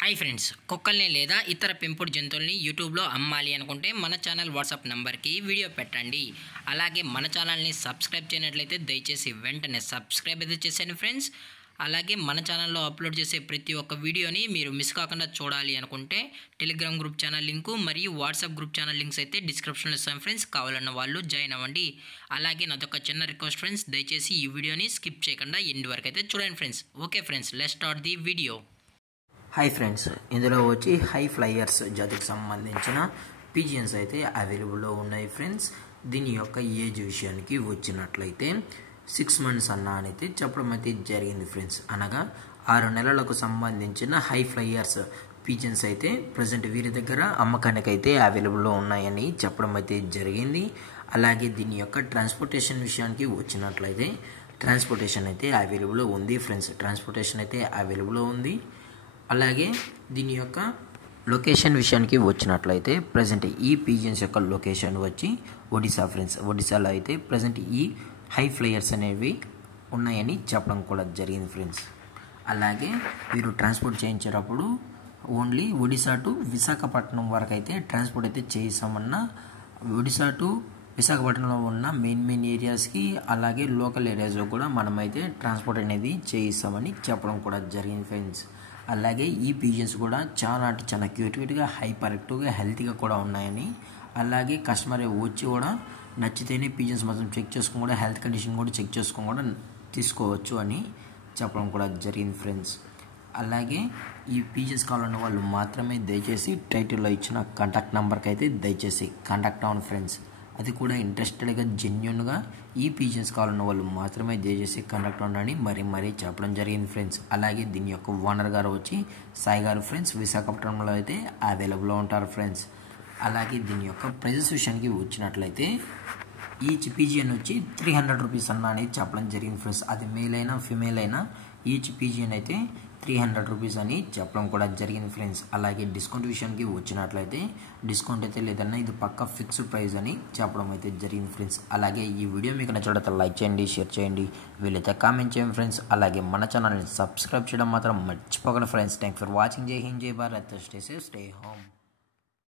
Hi friends, కుక్కల్ని లేదా ఇతర పెంపుడు జంతువుల్ని యూట్యూబ్లో అమ్మాలి అనుకుంటే మన ఛానల్ వాట్సాప్ నెంబర్కి వీడియో పెట్టండి. అలాగే మన ఛానల్ని సబ్స్క్రైబ్ చేయనట్లయితే దయచేసి వెంటనే సబ్స్క్రైబ్ అయితే చేసేయండి ఫ్రెండ్స్. అలాగే మన ఛానల్లో అప్లోడ్ చేసే ప్రతి ఒక్క వీడియోని మీరు మిస్ కాకుండా చూడాలి అనుకుంటే టెలిగ్రామ్ గ్రూప్ ఛానల్ లింకు మరియు వాట్సాప్ గ్రూప్ ఛానల్ లింక్స్ అయితే డిస్క్రిప్షన్లో ఇస్తాం ఫ్రెండ్స్. కావాలన్న వాళ్ళు జాయిన్ అవ్వండి. అలాగే నాదొక చిన్న రిక్వెస్ట్ ఫ్రెండ్స్, దయచేసి ఈ వీడియోని స్కిప్ చేయకుండా ఎండ్ వరకు అయితే చూడండి friends. Okay friends, let's start the video. Hi friends, ఇందులో వచ్చి హై ఫ్లైయర్స్ జాతికి సంబంధించిన పిజియన్స్ అయితే అవైలబుల్లో ఉన్నాయి ఫ్రెండ్స్. దీని యొక్క ఏజ్ విషయానికి వచ్చినట్లయితే 6 months అన్న అయితే చెప్పడం అయితే జరిగింది ఫ్రెండ్స్. అనగా 6 నెలలకు సంబంధించిన హై ఫ్లైయర్స్ పిజియన్స్ అయితే ప్రజెంట్ వీరి దగ్గర అమ్మకానికి అయితే అవైలబుల్లో ఉన్నాయని చెప్పడం అయితే జరిగింది. అలాగే దీని యొక్క ట్రాన్స్పోర్టేషన్ విషయానికి వచ్చినట్లయితే ట్రాన్స్పోర్టేషన్ అయితే అవైలబుల్లో ఉంది ఫ్రెండ్స్. ట్రాన్స్పోర్టేషన్ అయితే అవైలబుల్లో ఉంది. అలాగే దీని యొక్క లొకేషన్ విషయానికి వచ్చినట్లయితే ప్రజెంట్ ఈ పిజియన్స్ యొక్క లొకేషన్ వచ్చి ఒడిశా ఫ్రెండ్స్. ఒడిశాలో అయితే ప్రజెంట్ ఈ హై ఫ్లైయర్స్ అనేవి ఉన్నాయని చెప్పడం కూడా జరిగింది ఫ్రెండ్స్. అలాగే వీరు ట్రాన్స్పోర్ట్ చేయించేటప్పుడు ఓన్లీ ఒడిశా టు విశాఖపట్నం వరకు అయితే ట్రాన్స్పోర్ట్ అయితే చేయిస్తామన్నా, ఒడిశా టు విశాఖపట్నంలో ఉన్న మెయిన్ ఏరియాస్కి అలాగే లోకల్ ఏరియాస్లో కూడా మనమైతే ట్రాన్స్పోర్ట్ అనేది చేయిస్తామని చెప్పడం కూడా జరిగింది ఫ్రెండ్స్. అలాగే ఈ పిజియన్స్ కూడా చాలా క్యూట్గా హైపర్ యాక్టివ్గా హెల్తీగా కూడా ఉన్నాయని, అలాగే కస్టమర్ వచ్చి కూడా నచ్చితేనే పిజియన్స్ మొత్తం చెక్ చేసుకుని కూడా హెల్త్ కండిషన్ కూడా చెక్ చేసుకుని కూడా తీసుకోవచ్చు అని చెప్పడం కూడా జరిగింది ఫ్రెండ్స్. అలాగే ఈ పిజియన్స్ కావాలన్న వాళ్ళు మాత్రమే దయచేసి టైటిల్లో ఇచ్చిన కాంటాక్ట్ నెంబర్కి అయితే దయచేసి కాంటాక్ట్ అవ్వండి ఫ్రెండ్స్. అది కూడా ఇంట్రెస్టెడ్గా జెన్యున్గా ఈ పిజియన్స్ కావాలన్న వాళ్ళు మాత్రమే దయచేసి కాంటాక్ట్ అవ్వండి మరీ చెప్పడం జరిగింది ఫ్రెండ్స్. అలాగే దీని యొక్క ఓనర్ గారు వచ్చి సాయి గారు ఫ్రెండ్స్, విశాఖపట్నంలో అయితే అవైలబుల్లో ఉంటారు ఫ్రెండ్స్. అలాగే దీని యొక్క ప్రైజెస్ విషయానికి వచ్చినట్లయితే ఈచ్ పిజియన్ వచ్చి 300 రూపీస్ అన్న అనేది చెప్పడం జరిగింది ఫ్రెండ్స్. అది మేల్ అయినా ఫిమేల్ అయినా ఈచ్ పిజియన్ అయితే 300 రూపీస్ అని చెప్పడం కూడా జరిగింది ఫ్రెండ్స్. అలాగే డిస్కౌంట్ విషయానికి వచ్చినట్లయితే డిస్కౌంట్ అయితే లేదన్నా ఇది పక్కా ఫిక్స్డ్ ప్రైస్ అని చెప్పడం అయితే జరిగింది ఫ్రెండ్స్. అలాగే ఈ వీడియో మీకు నచ్చినట్లయితే లైక్ చేయండి, షేర్ చేయండి, వీలైతే కామెంట్ చేయండి ఫ్రెండ్స్. అలాగే మన ఛానల్ని సబ్స్క్రైబ్ చేయడం మాత్రం మర్చిపోకండి ఫ్రెండ్స్. Thanks for watching. జై హింద్, జై Bharat, stay safe, stay home.